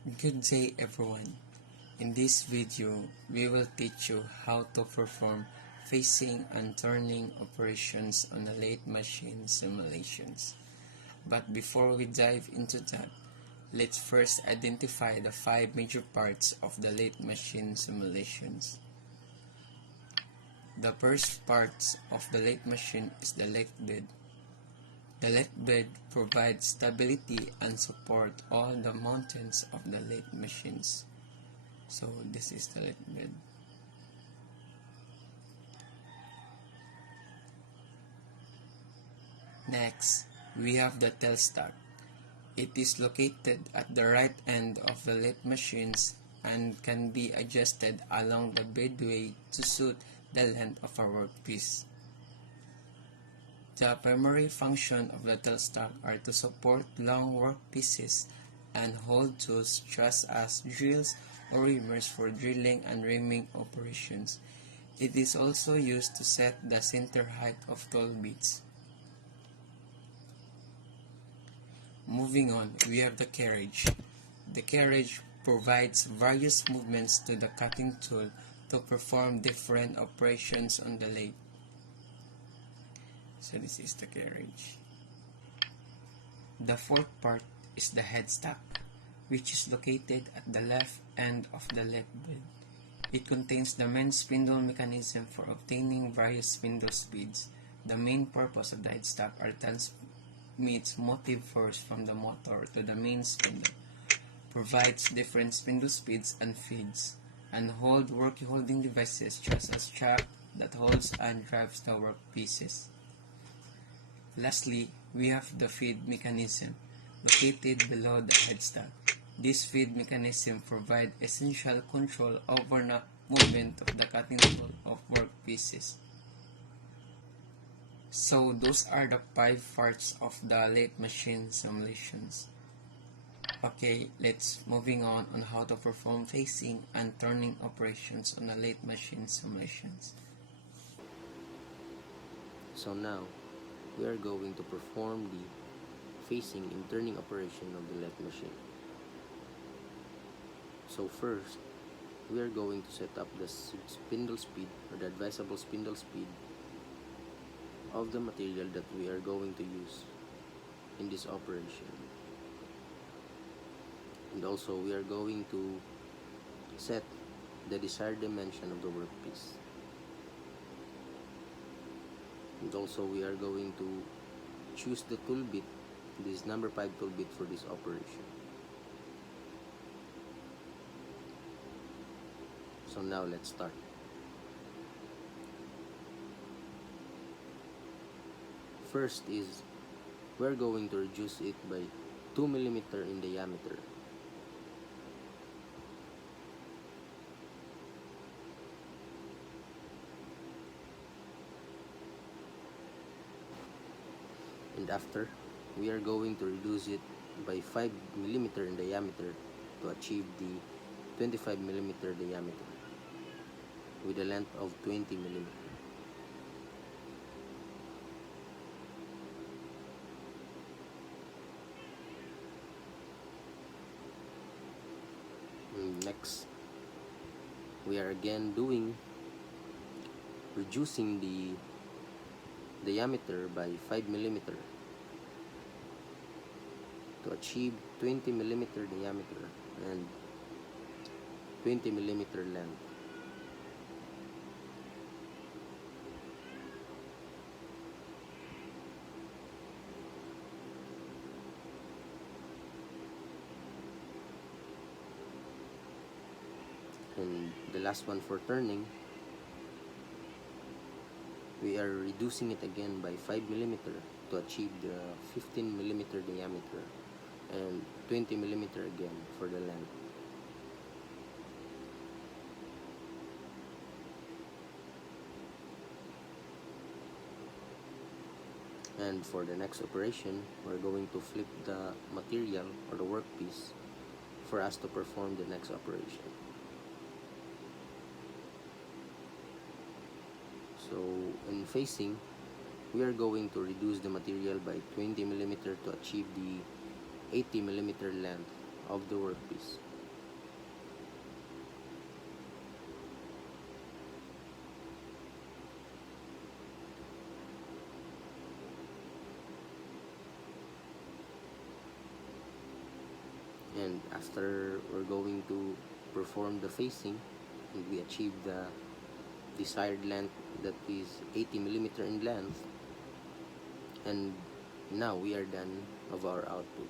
Good day everyone. In this video, we will teach you how to perform facing and turning operations on a lathe machine simulations. But before we dive into that, let's first identify the 5 major parts of the lathe machine simulations. The first part of the lathe machine is the lathe bed. The lathe bed provides stability and support all the mountains of the lathe machines. So this is the lathe bed. Next, we have the tailstock. It is located at the right end of the lathe machines and can be adjusted along the bedway to suit the length of a workpiece. The primary function of the tailstock are to support long workpieces and hold tools such as drills or reamers for drilling and reaming operations. It is also used to set the center height of tool bits. Moving on, we have the carriage. The carriage provides various movements to the cutting tool to perform different operations on the lathe. So this is the carriage. The fourth part is the headstock, which is located at the left end of the lathe bed. It contains the main spindle mechanism for obtaining various spindle speeds. The main purpose of the headstock are transmits motive force from the motor to the main spindle, provides different spindle speeds and feeds, and hold work-holding devices such as shaft that holds and drives the workpieces. Lastly, we have the feed mechanism, located below the headstock. This feed mechanism provides essential control over the movement of the cutting tool of workpieces. So those are the 5 parts of the lathe machine simulations. Okay, let's moving on how to perform facing and turning operations on a lathe machine simulations. So now, we are going to perform the facing and turning operation of the lathe machine. So first, we are going to set up the spindle speed or the advisable spindle speed of the material that we are going to use in this operation. And also, we are going to set the desired dimension of the workpiece. And also, we are going to choose the tool bit, this number 5 tool bit for this operation. So now let's start. First is, we're going to reduce it by 2 mm in diameter. And after, we are going to reduce it by 5 mm in diameter to achieve the 25 mm diameter with a length of 20 mm. Next, we are again reducing the diameter by 5 mm to achieve 20 mm diameter and 20 mm length. And the last one for turning, we are reducing it again by 5 mm to achieve the 15 mm diameter and 20 mm again for the length. And for the next operation, we're going to flip the material or the workpiece for us to perform the next operation. So in facing, we are going to reduce the material by 20 mm to achieve the 80 mm length of the workpiece. And after we're going to perform the facing, and we achieve the desired length that is 80 millimeter in length, and now we are done of our output.